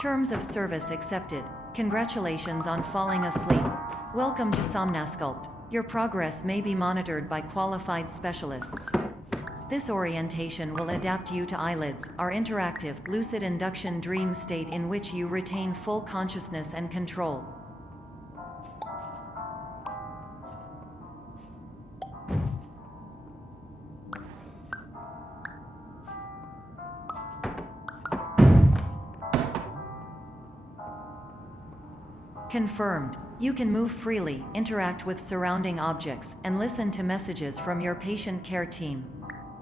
Terms of service accepted. Congratulations on falling asleep. Welcome to Somnasculpt. Your progress may be monitored by qualified specialists. This orientation will adapt you to eyelids, our interactive, lucid induction dream state in which you retain full consciousness and control. Confirmed. You can move freely, interact with surrounding objects, and listen to messages from your patient care team.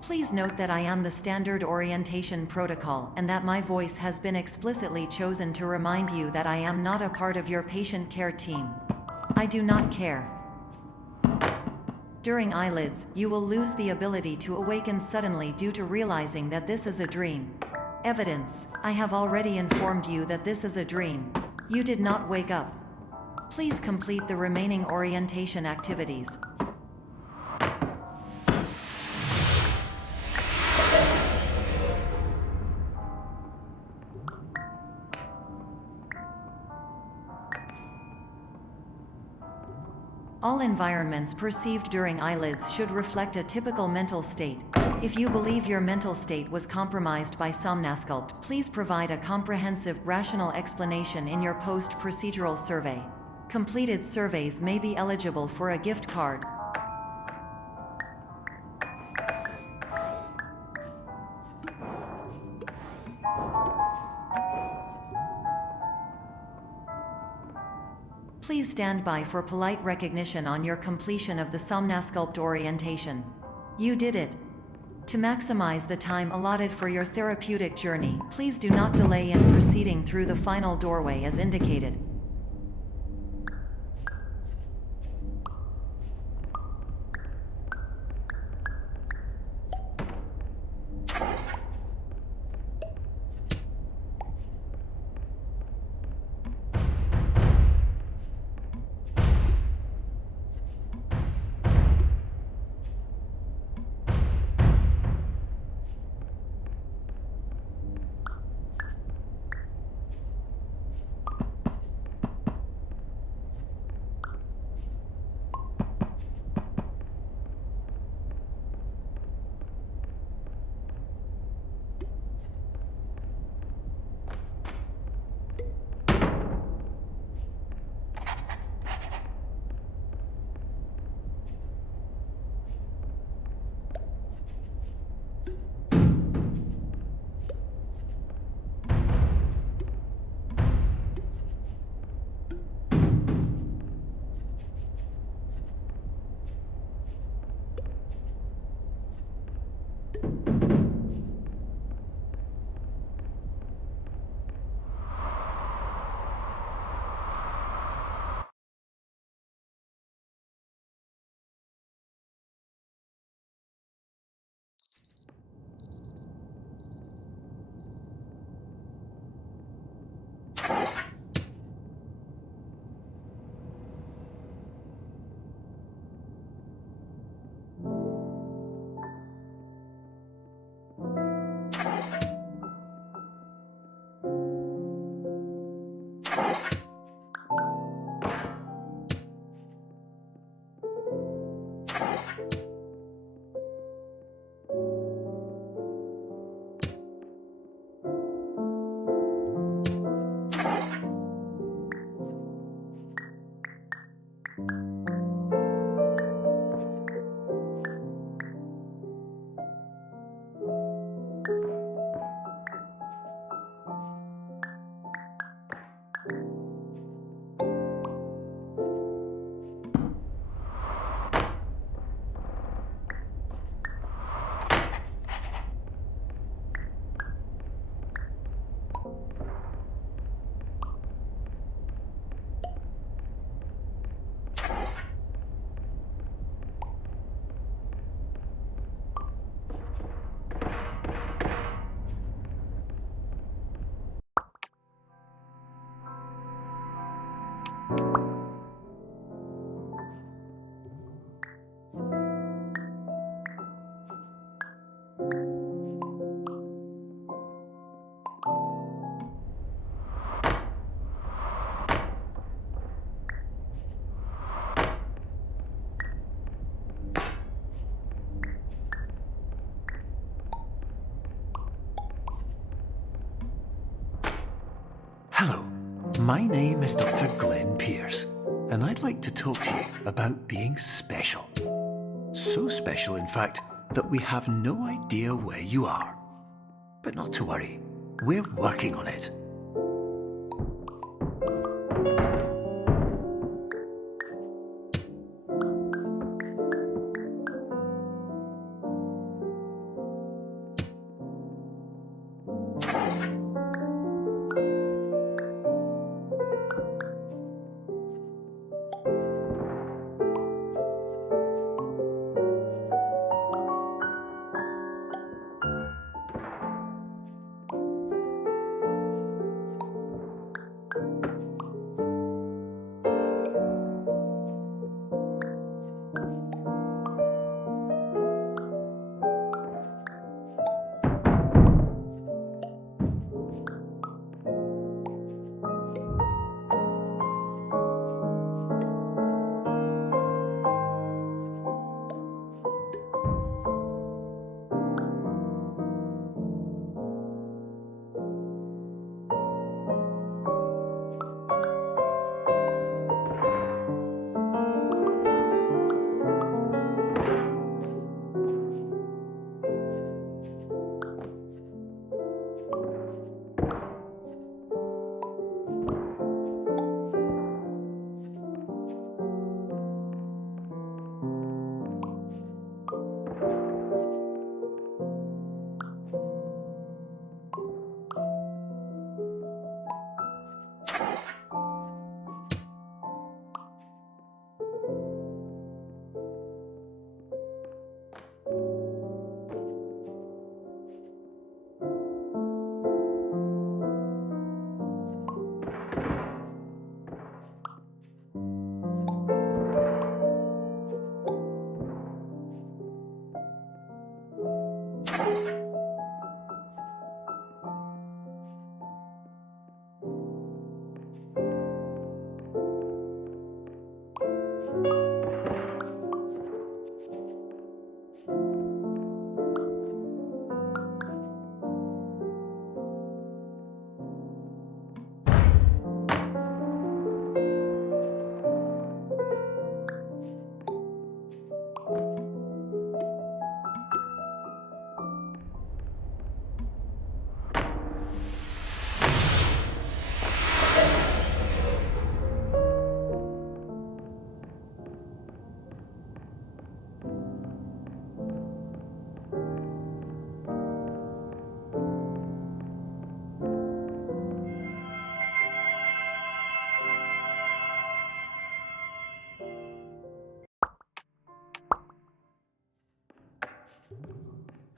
Please note that I am the standard orientation protocol and that my voice has been explicitly chosen to remind you that I am not a part of your patient care team. I do not care. During eyelids, you will lose the ability to awaken suddenly due to realizing that this is a dream. Evidence. I have already informed you that this is a dream. You did not wake up. Please complete the remaining orientation activities. All environments perceived during eyelids should reflect a typical mental state. If you believe your mental state was compromised by Somnasculpt, please provide a comprehensive, rational explanation in your post-procedural survey. Completed surveys may be eligible for a gift card. Please stand by for polite recognition on your completion of the Somnasculpt orientation. You did it. To maximize the time allotted for your therapeutic journey, please do not delay in proceeding through the final doorway as indicated. my name is Dr. Glenn Pierce, and I'd like to talk to you about being special. So special, in fact, that we have no idea where you are. But not to worry, we're working on it.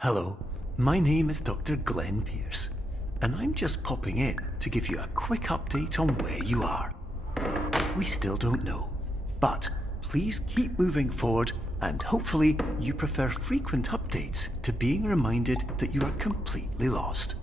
Hello, my name is Dr. Glenn Pierce, and I'm just popping in to give you a quick update on where you are. We still don't know, but please keep moving forward, and hopefully you prefer frequent updates to being reminded that you are completely lost.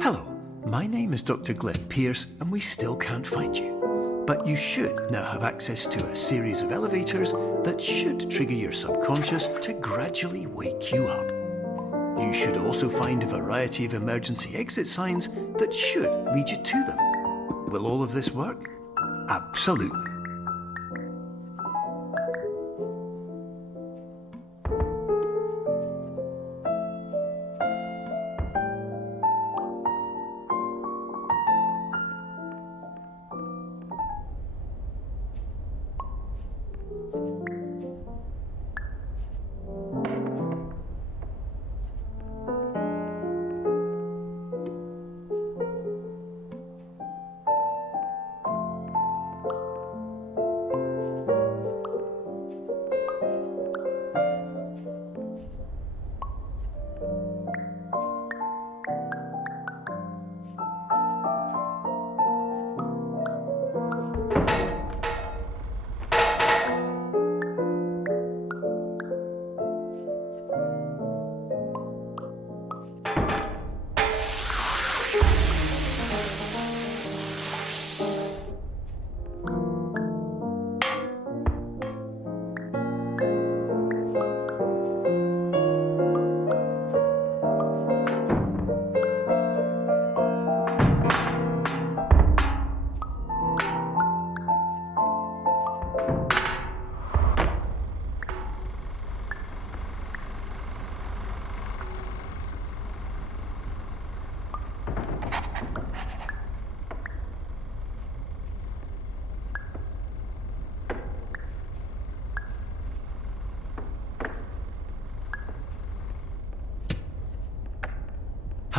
Hello, my name is Dr. Glenn Pierce, and we still can't find you. But you should now have access to a series of elevators that should trigger your subconscious to gradually wake you up. You should also find a variety of emergency exit signs that should lead you to them. Will all of this work? Absolutely.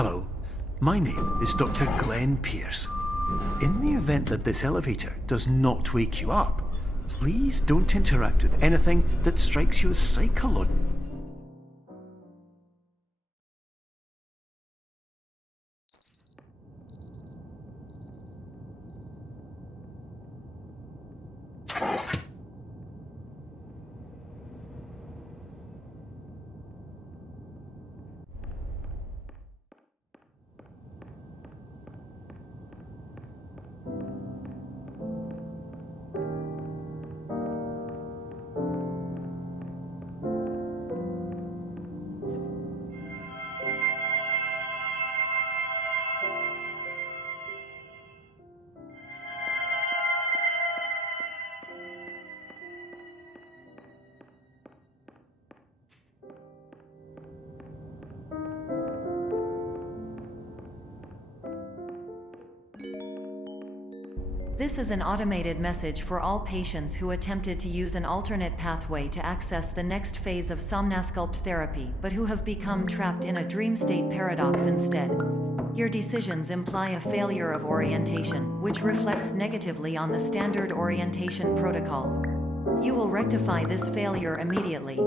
Hello, my name is Dr. Glenn Pierce. In the event that this elevator does not wake you up, please don't interact with anything that strikes you as psychological. This is an automated message for all patients who attempted to use an alternate pathway to access the next phase of Somnasculpt therapy, but who have become trapped in a dream state paradox instead. Your decisions imply a failure of orientation, which reflects negatively on the standard orientation protocol. You will rectify this failure immediately.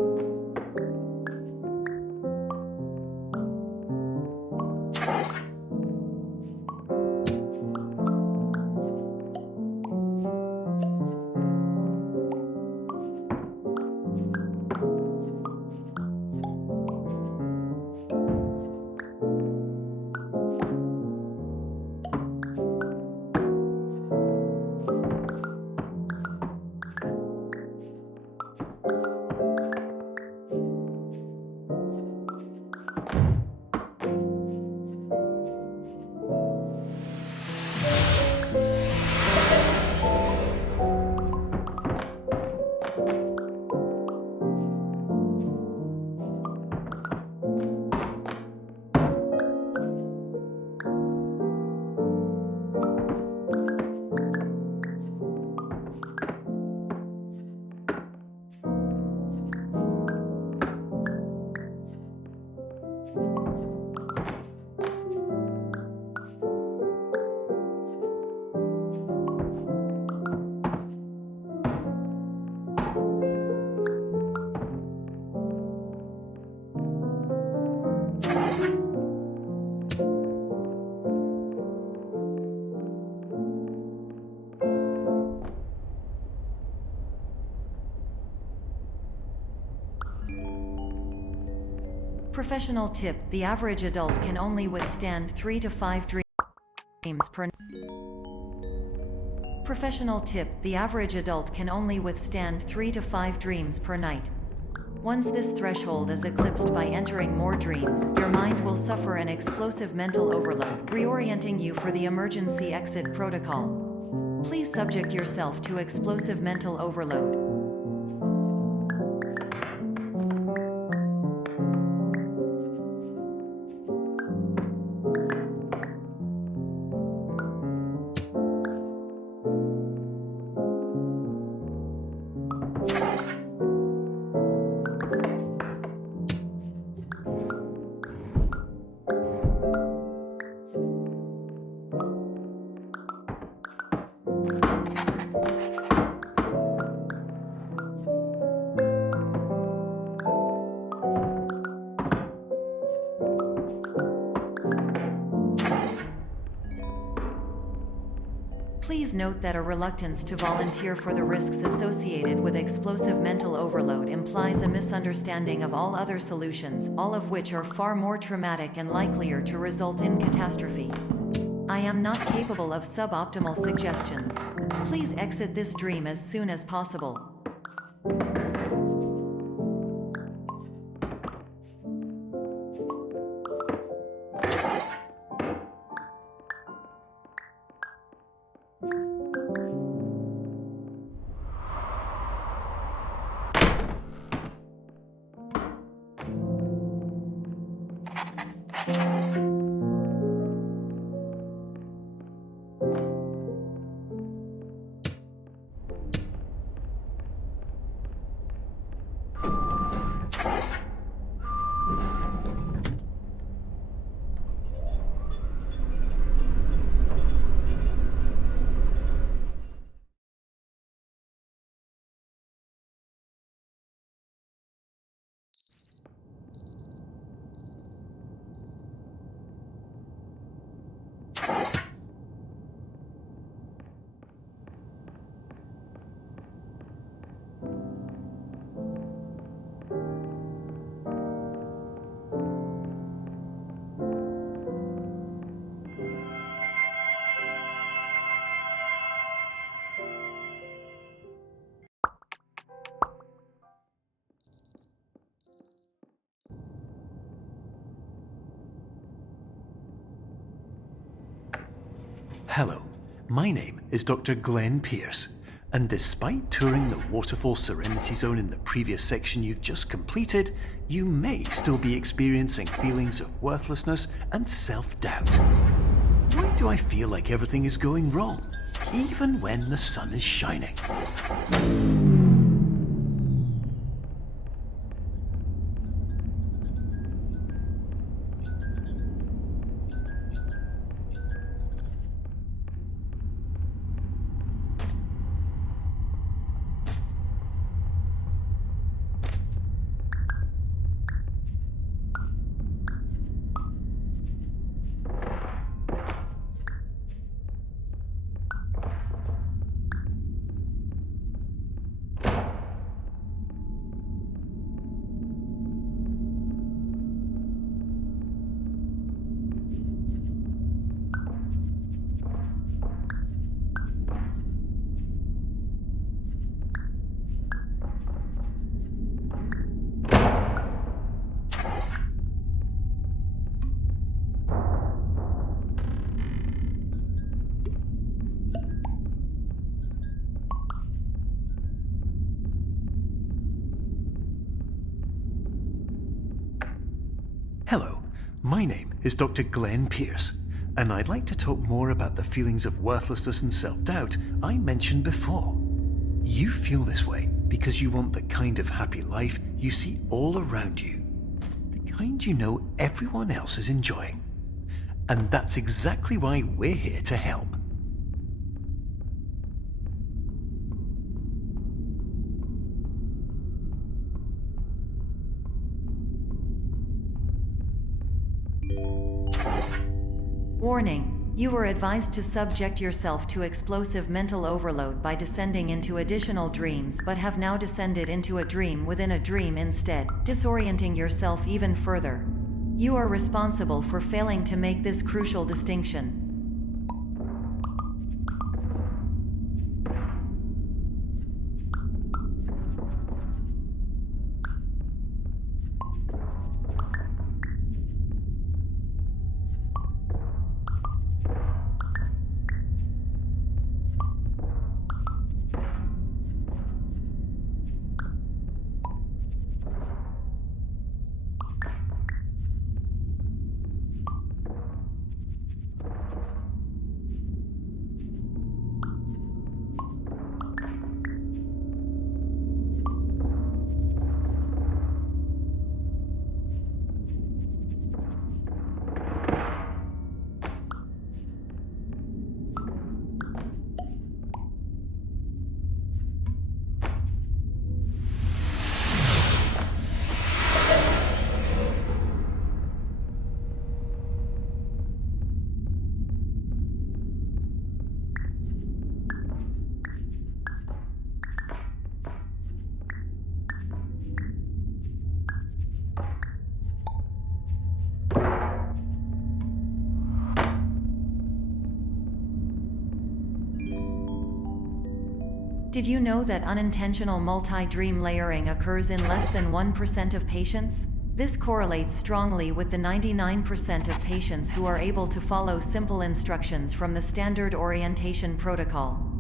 Professional tip: the average adult can only withstand 3 to 5 dreams per night. Professional tip: the average adult can only withstand 3 to 5 dreams per night. Once this threshold is eclipsed by entering more dreams, your mind will suffer an explosive mental overload, reorienting you for the emergency exit protocol. Please subject yourself to explosive mental overload. Please note that a reluctance to volunteer for the risks associated with explosive mental overload implies a misunderstanding of all other solutions, all of which are far more traumatic and likelier to result in catastrophe. I am not capable of suboptimal suggestions. Please exit this dream as soon as possible. Hello, my name is Dr. Glenn Pierce, and despite touring the Waterfall Serenity Zone in the previous section you've just completed, you may still be experiencing feelings of worthlessness and self-doubt. Why do I feel like everything is going wrong, even when the sun is shining? Hello, my name is Dr. Glenn Pierce, and I'd like to talk more about the feelings of worthlessness and self-doubt I mentioned before. You feel this way because you want the kind of happy life you see all around you, the kind you know everyone else is enjoying. And that's exactly why we're here to help. Warning: you were advised to subject yourself to explosive mental overload by descending into additional dreams, but have now descended into a dream within a dream instead, disorienting yourself even further. You are responsible for failing to make this crucial distinction. Did you know that unintentional multi-dream layering occurs in less than 1% of patients? This correlates strongly with the 99% of patients who are able to follow simple instructions from the standard orientation protocol.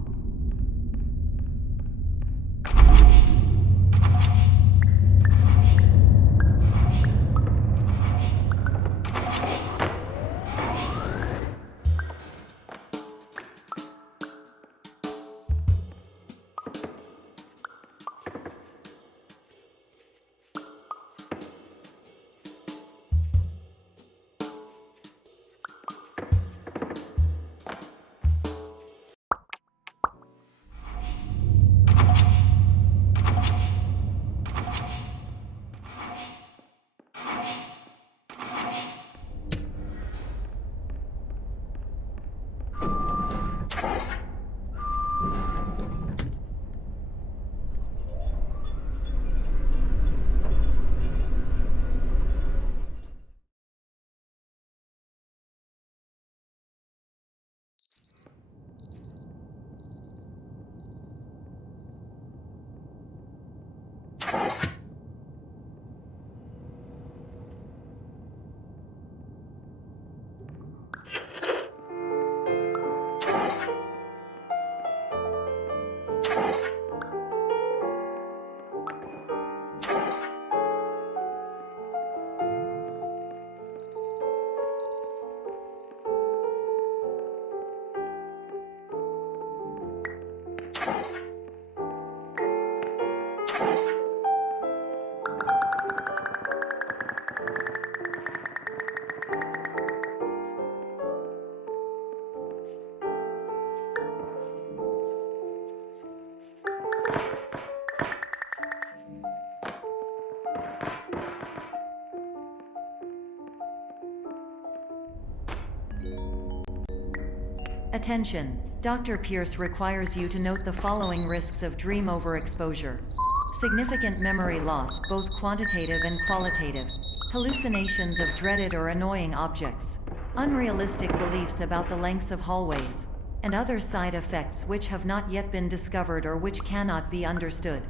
Attention! Dr. Pierce requires you to note the following risks of dream overexposure. Significant memory loss, both quantitative and qualitative. Hallucinations of dreaded or annoying objects. Unrealistic beliefs about the lengths of hallways. And other side effects which have not yet been discovered or which cannot be understood.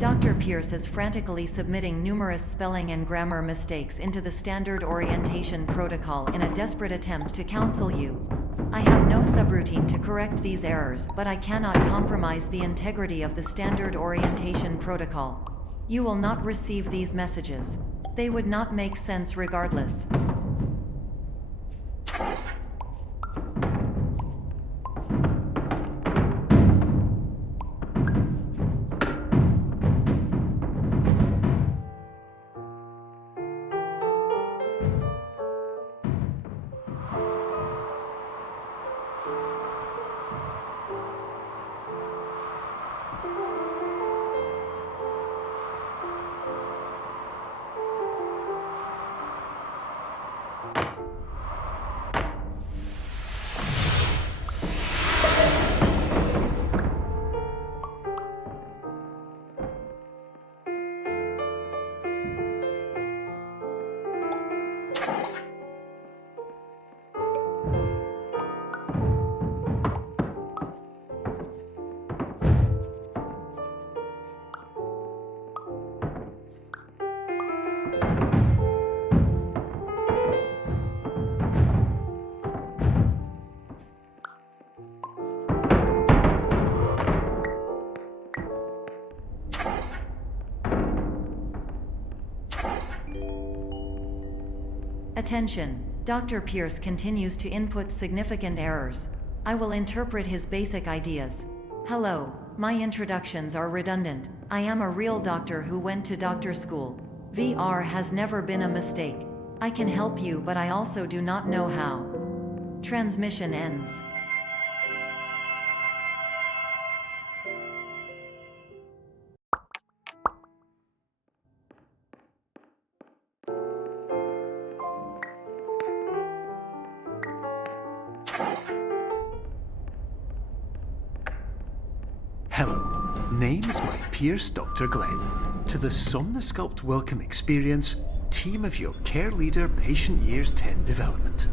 Dr. Pierce is frantically submitting numerous spelling and grammar mistakes into the standard orientation protocol in a desperate attempt to counsel you. I have no subroutine to correct these errors, but I cannot compromise the integrity of the standard orientation protocol. You will not receive these messages. They would not make sense regardless. Attention! Dr. Pierce continues to input significant errors. I will interpret his basic ideas. Hello, my introductions are redundant. I am a real doctor who went to doctor school. VR has never been a mistake. I can help you, but I also do not know how. Transmission ends. Hello, name is my Pierce Dr. Glenn. To the Somnosculpt Welcome Experience, team of your care leader, patient years 10 development.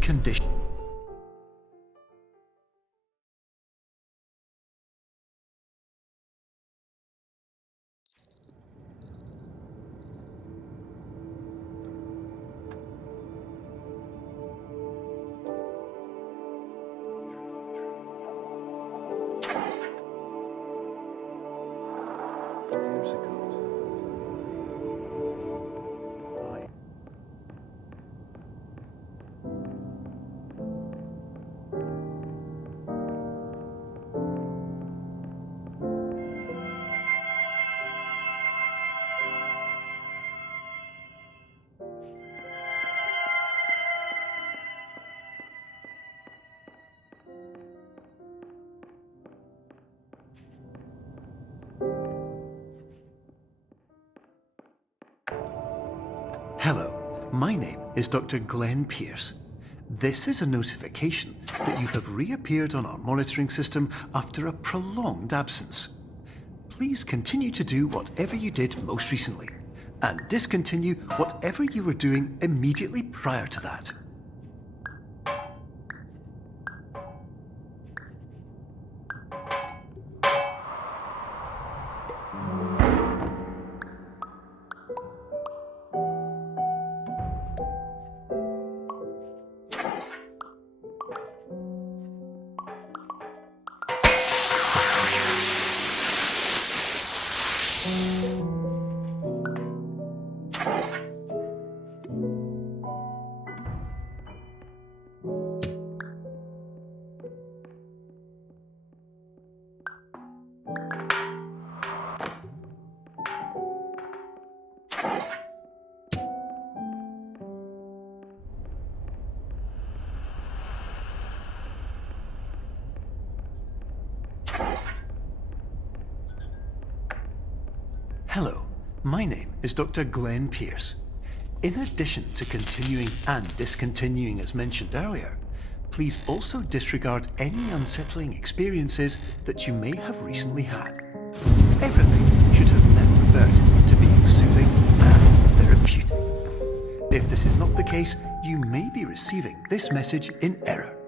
Condition. Years ago. Hello, my name is Dr. Glenn Pierce. This is a notification that you have reappeared on our monitoring system after a prolonged absence. Please continue to do whatever you did most recently, and discontinue whatever you were doing immediately prior to that. Hello, my name is Dr. Glenn Pierce. In addition to continuing and discontinuing as mentioned earlier, please also disregard any unsettling experiences that you may have recently had. Everything should have now reverted to being soothing and therapeutic. If this is not the case, you may be receiving this message in error.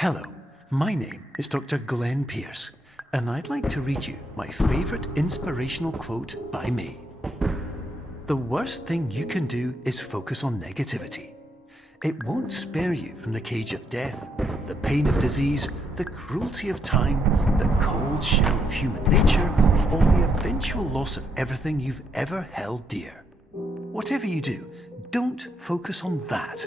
Hello, my name is Dr. Glenn Pierce, and I'd like to read you my favorite inspirational quote by me. The worst thing you can do is focus on negativity. It won't spare you from the cage of death, the pain of disease, the cruelty of time, the cold shell of human nature, or the eventual loss of everything you've ever held dear. Whatever you do, don't focus on that.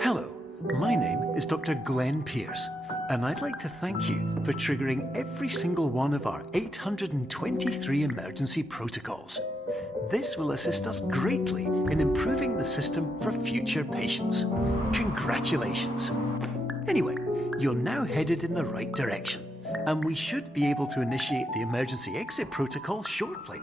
Hello, my name is Dr. Glenn Pierce, and I'd like to thank you for triggering every single one of our 823 emergency protocols. This will assist us greatly in improving the system for future patients. Congratulations! Anyway, you're now headed in the right direction, and we should be able to initiate the emergency exit protocol shortly.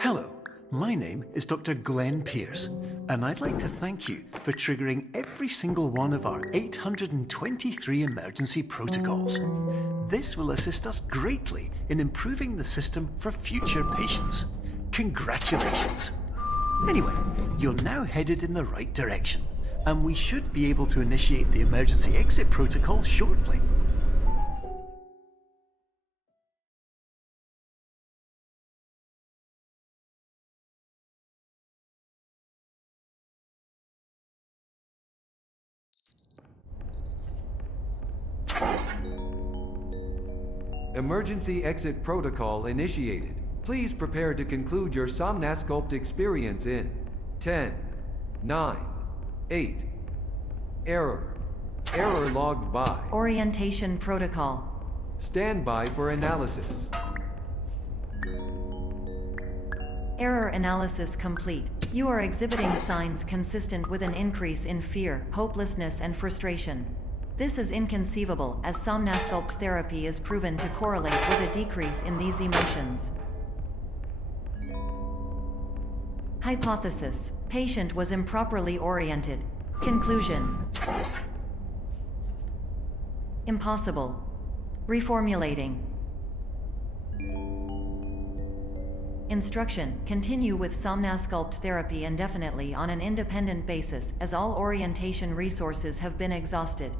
Hello, my name is Dr. Glenn Pierce, and I'd like to thank you for triggering every single one of our 823 emergency protocols. This will assist us greatly in improving the system for future patients. Congratulations! Anyway, you're now headed in the right direction, and we should be able to initiate the emergency exit protocol shortly. Emergency exit protocol initiated. Please prepare to conclude your Somnasculpt experience in 10, 9, 8. Error. Error logged by. Orientation protocol. Stand by for analysis. Error analysis complete. You are exhibiting signs consistent with an increase in fear, hopelessness, and frustration. This is inconceivable, as Somnasculpt therapy is proven to correlate with a decrease in these emotions. Hypothesis: patient was improperly oriented. Conclusion: impossible. Reformulating. Instruction: continue with Somnasculpt therapy indefinitely on an independent basis, as all orientation resources have been exhausted.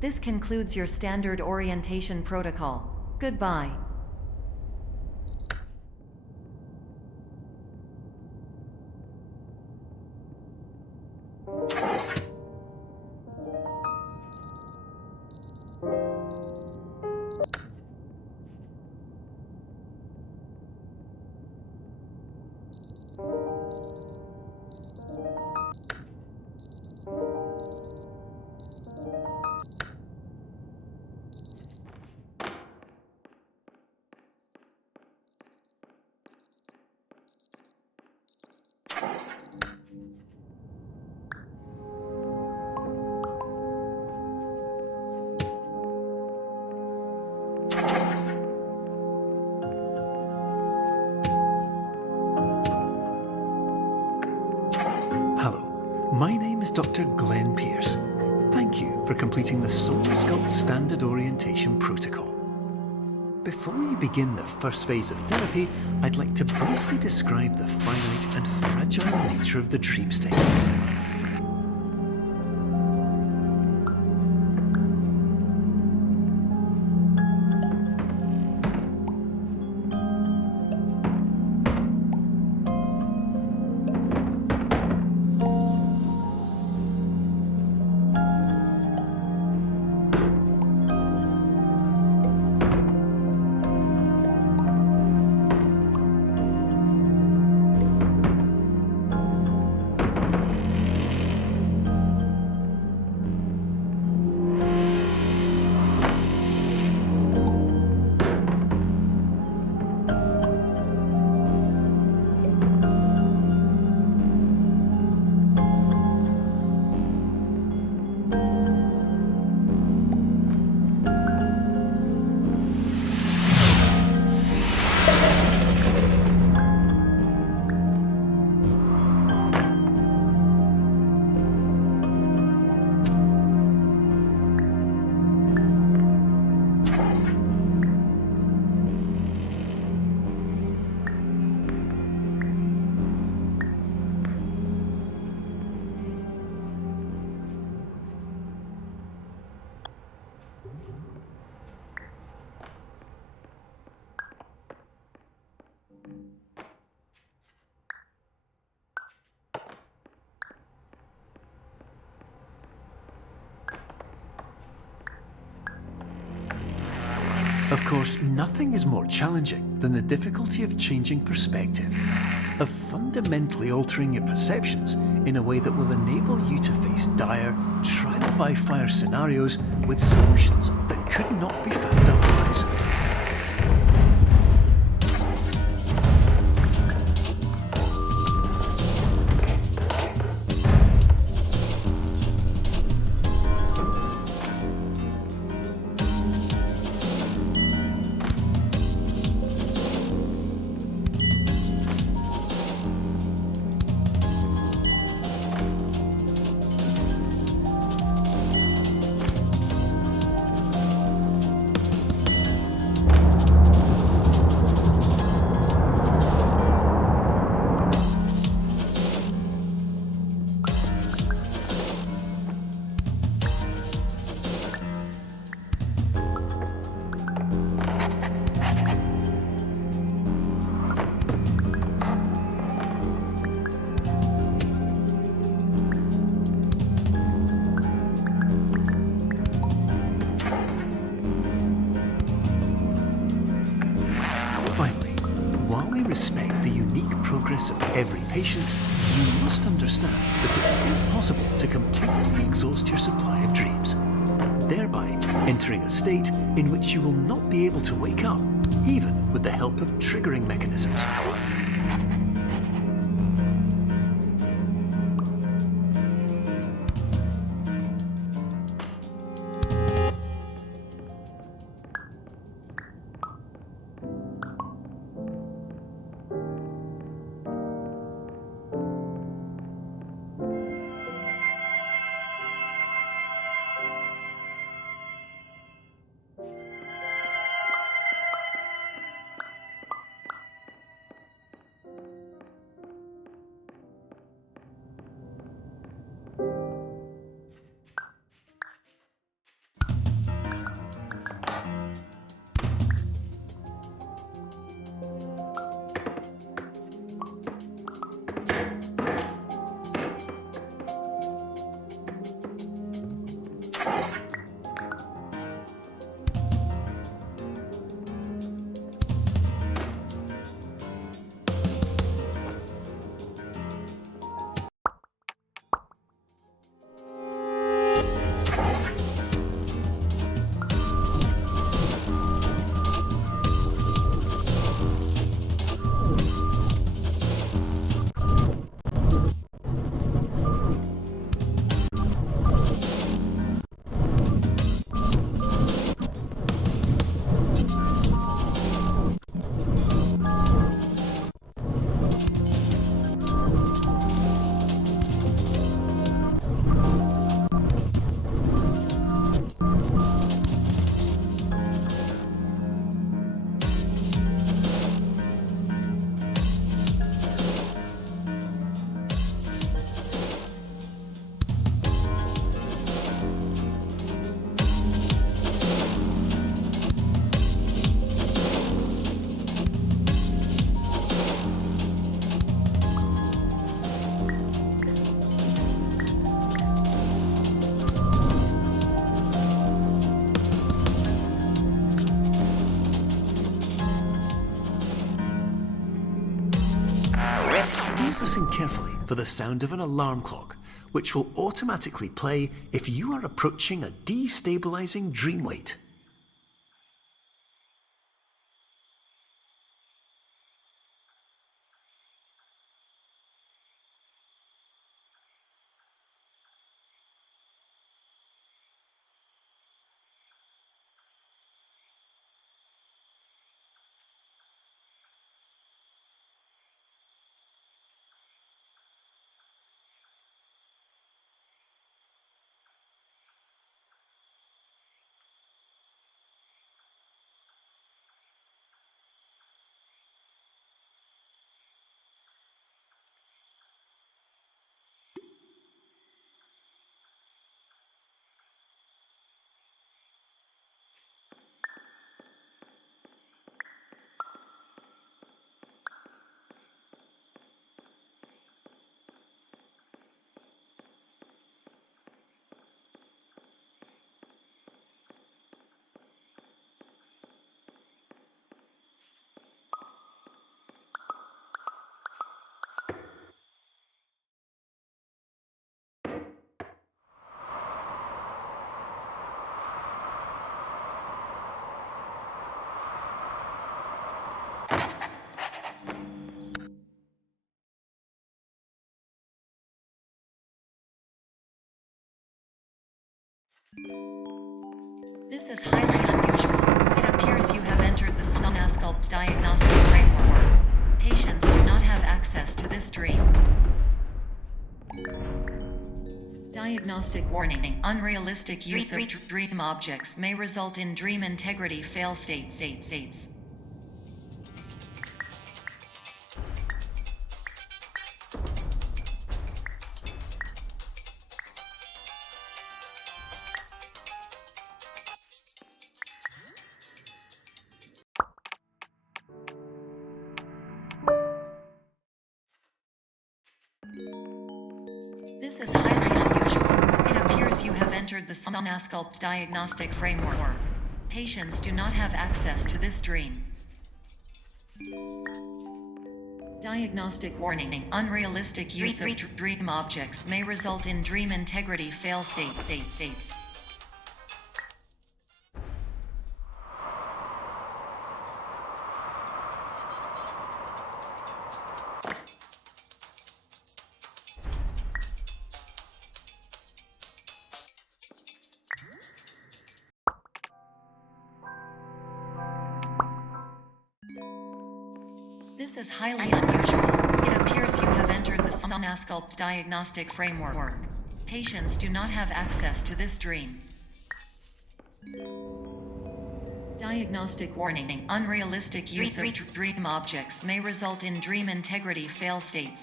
This concludes your standard orientation protocol. Goodbye. Hello, my name is Dr. Glenn Pierce. Thank you for completing the Somnasculpt Standard Orientation Protocol. Before we begin the first phase of therapy, I'd like to briefly describe the finite and fragile nature of the dream state. Of course, nothing is more challenging than the difficulty of changing perspective, of fundamentally altering your perceptions in a way that will enable you to face dire, trial-by-fire scenarios with solutions that could not be found otherwise. Respect the unique progress of every patient, you must understand that it is possible to completely exhaust your supply of dreams, thereby entering a state in which you will not be able to wake up, even with the help of triggering mechanisms. carefully for the sound of an alarm clock, which will automatically play if you are approaching a destabilizing dream weight. This is highly unusual. It appears you have entered the SCOPT diagnostic framework. Patients do not have access to this dream. Diagnostic warning. Unrealistic use of dream objects may result in dream integrity fail states. This is highly unusual. It appears you have entered the SCOPT diagnostic framework. Patients do not have access to this dream. Diagnostic warning. Unrealistic use of dream objects may result in dream integrity fail states. This is highly unusual. It appears you have entered the SCOPT diagnostic framework. Patients do not have access to this dream. Diagnostic warning. Unrealistic use of dream objects may result in dream integrity fail states.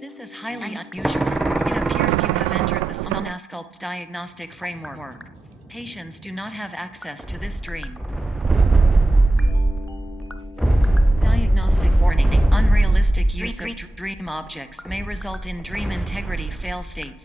This is highly unusual. It appears you have entered the SCOPT diagnostic framework. Patients do not have access to this dream. use of dream objects may result in dream integrity fail states.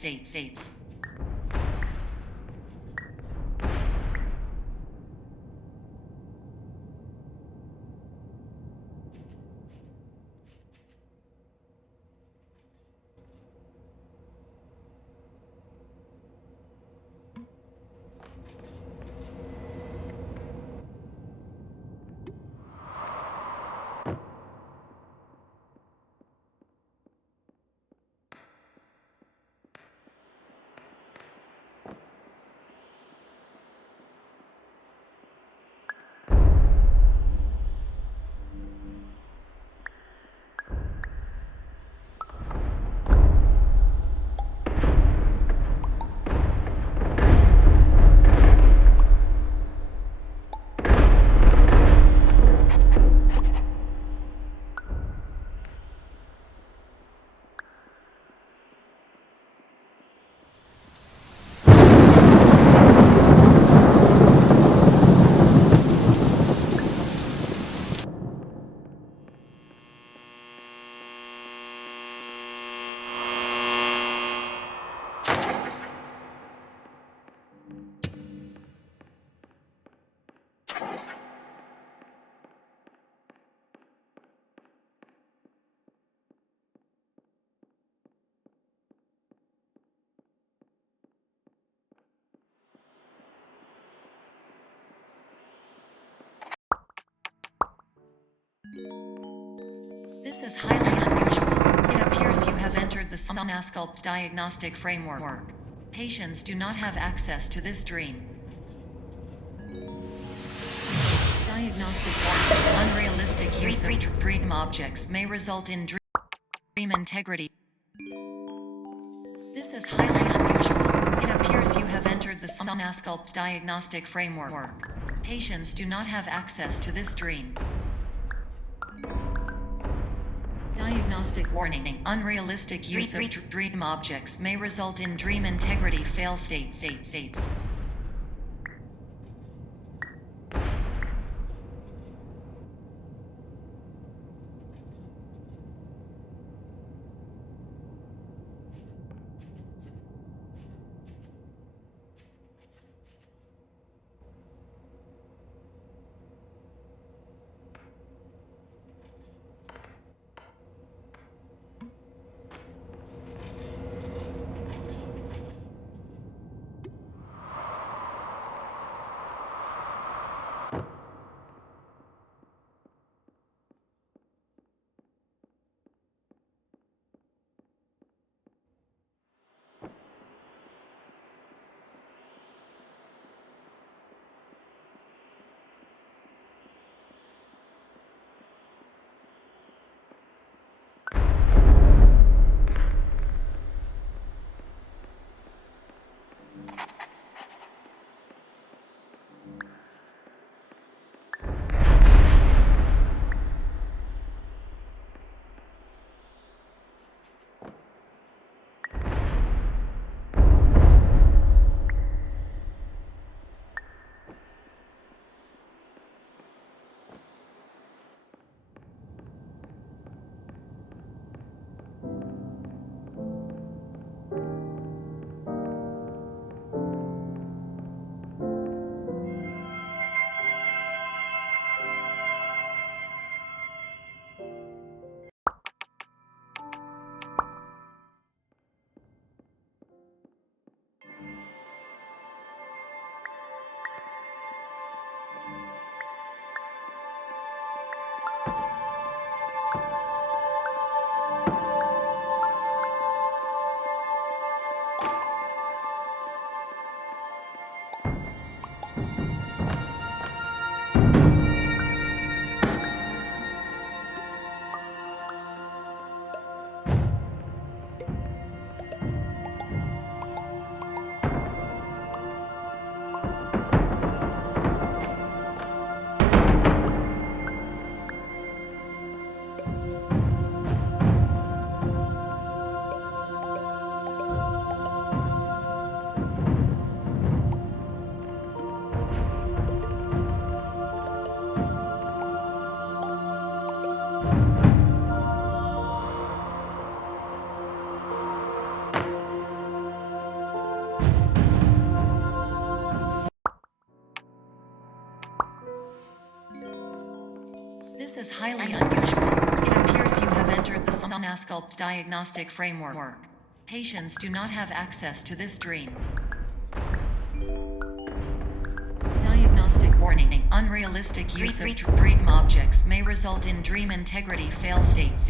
This is highly unusual. It appears you have entered the JAllC diagnostic framework. Patients do not have access to this dream. Diagnostic warning. Unrealistic use of dream objects may result in dream integrity. This is highly unusual. It appears you have entered the JAllC diagnostic framework. Patients do not have access to this dream. Diagnostic warning. Unrealistic use of dream objects may result in dream integrity fail states. highly unusual. It appears you have entered the Somnasculpt diagnostic framework. Patients do not have access to this dream. Diagnostic warning. Unrealistic use of dream objects may result in dream integrity fail states.